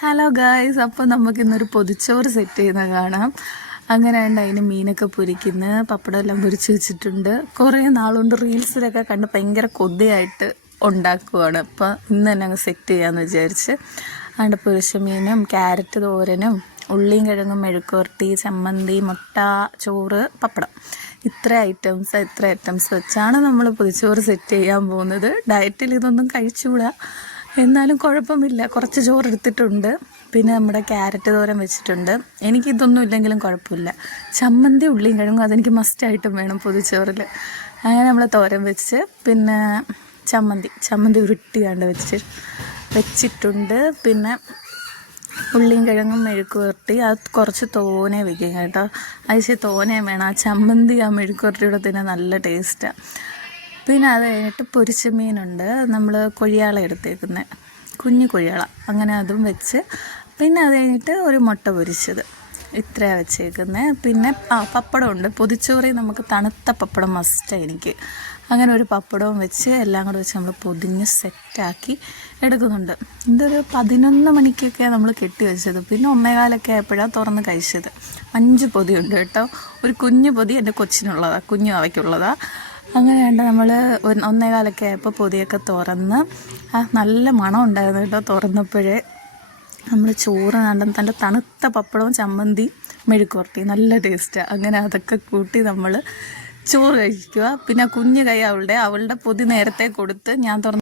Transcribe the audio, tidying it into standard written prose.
Hello guys, അപ്പോൾ നമുക്കിന്നൊരു പൊതിച്ചോറ് സെറ്റ് ചെയ്യുന്ന കാണാം. അങ്ങനെ ഉണ്ട്. അതിന് മീനൊക്കെ പൊരിക്കുന്നു, പപ്പടം എല്ലാം പൊരിച്ച് വെച്ചിട്ടുണ്ട്. കുറേ നാളുകൊണ്ട് റീൽസിലൊക്കെ കണ്ട് ഭയങ്കര കൊതിയായിട്ട് ഉണ്ടാക്കുവാണ്. അപ്പോൾ ഇന്ന് തന്നെ അങ്ങ് സെറ്റ് ചെയ്യാമെന്ന് വിചാരിച്ച്. അതുകൊണ്ട് പൊരിച്ച മീനും ക്യാരറ്റ് തോരനും ഉള്ളിയും കിഴങ്ങും മെഴുക്കുവരട്ടി, ചമ്മന്തി, മുട്ട, ചോറ്, പപ്പടം, ഇത്ര ഐറ്റംസ് വെച്ചാണ് നമ്മൾ പൊതിച്ചോറ് സെറ്റ് ചെയ്യാൻ പോകുന്നത്. ഡയറ്റിൽ ഇതൊന്നും കഴിച്ചുകൂടാ, എന്നാലും കുഴപ്പമില്ല. കുറച്ച് ചോറ് എടുത്തിട്ടുണ്ട്. പിന്നെ നമ്മുടെ ക്യാരറ്റ് തോരൻ വെച്ചിട്ടുണ്ട്. എനിക്കിതൊന്നും ഇല്ലെങ്കിലും കുഴപ്പമില്ല. ചമ്മന്തി ഉള്ളിയും കിഴങ്ങും അതെനിക്ക് മസ്റ്റായിട്ടും വേണം പൊതിച്ചോറിൽ. അങ്ങനെ നമ്മൾ തോരൻ വെച്ച് പിന്നെ ചമ്മന്തി ഉരുട്ടിയാണ്ട് വെച്ചിട്ടുണ്ട്. പിന്നെ ഉള്ളിയും കിഴങ്ങും മെഴുക്ക് പുരട്ടി, അത് കുറച്ച് തോനെ വയ്ക്കും കേട്ടോ. അതിച്ച് തോനെ വേണം. ആ ചമ്മന്തി ആ മെഴുക്ക് പുരട്ടിയുടെ തന്നെ നല്ല ടേസ്റ്റാണ്. പിന്നെ അത് കഴിഞ്ഞിട്ട് പൊരിച്ച മീനുണ്ട്, നമ്മൾ കൊഴിയാള എടുത്തേക്കുന്നത്, കുഞ്ഞു കൊഴിയാള, അങ്ങനെ അതും വെച്ച്. പിന്നെ അത് കഴിഞ്ഞിട്ട് ഒരു മുട്ട പൊരിച്ചത്, ഇത്രയാണ് വെച്ചേക്കുന്നത്. പിന്നെ പപ്പടം ഉണ്ട്. പൊതിച്ചോറി നമുക്ക് തണുത്ത പപ്പടം മസ്റ്റാണ് എനിക്ക്. അങ്ങനെ ഒരു പപ്പടവും വെച്ച് എല്ലാം കൂടെ വെച്ച് നമ്മൾ പൊതിഞ്ഞ് സെറ്റാക്കി എടുക്കുന്നുണ്ട്. ഇതൊരു 11 മണിക്കൊക്കെയാണ് നമ്മൾ കെട്ടി വെച്ചത്. പിന്നെ 1:15 ആയപ്പോഴാണ് തുറന്ന് കഴിച്ചത്. 5 പൊതിയുണ്ട് കേട്ടോ. ഒരു കുഞ്ഞു പൊതി എൻ്റെ കൊച്ചിനുള്ളതാണ്, കുഞ്ഞു അവയ്ക്കുള്ളതാണ്. അങ്ങനെയുണ്ട്. നമ്മൾ 1:15 ആയപ്പോൾ പൊതിയൊക്കെ തുറന്ന് നല്ല മണം ഉണ്ടായിരുന്നു കേട്ടോ. തുറന്നപ്പോഴേ നമ്മൾ ചോറ് നല്ല തണുത്ത പപ്പടവും ചമ്മന്തി മെഴുക്ക് പുരട്ടി, നല്ല ടേസ്റ്റാണ്. അങ്ങനെ അതൊക്കെ കൂട്ടി നമ്മൾ ചോറ് കഴിക്കുക. പിന്നെ കുഞ്ഞു കൈ അവളുടെ പൊതി നേരത്തെ കൊടുത്ത് ഞാൻ തുറന്ന്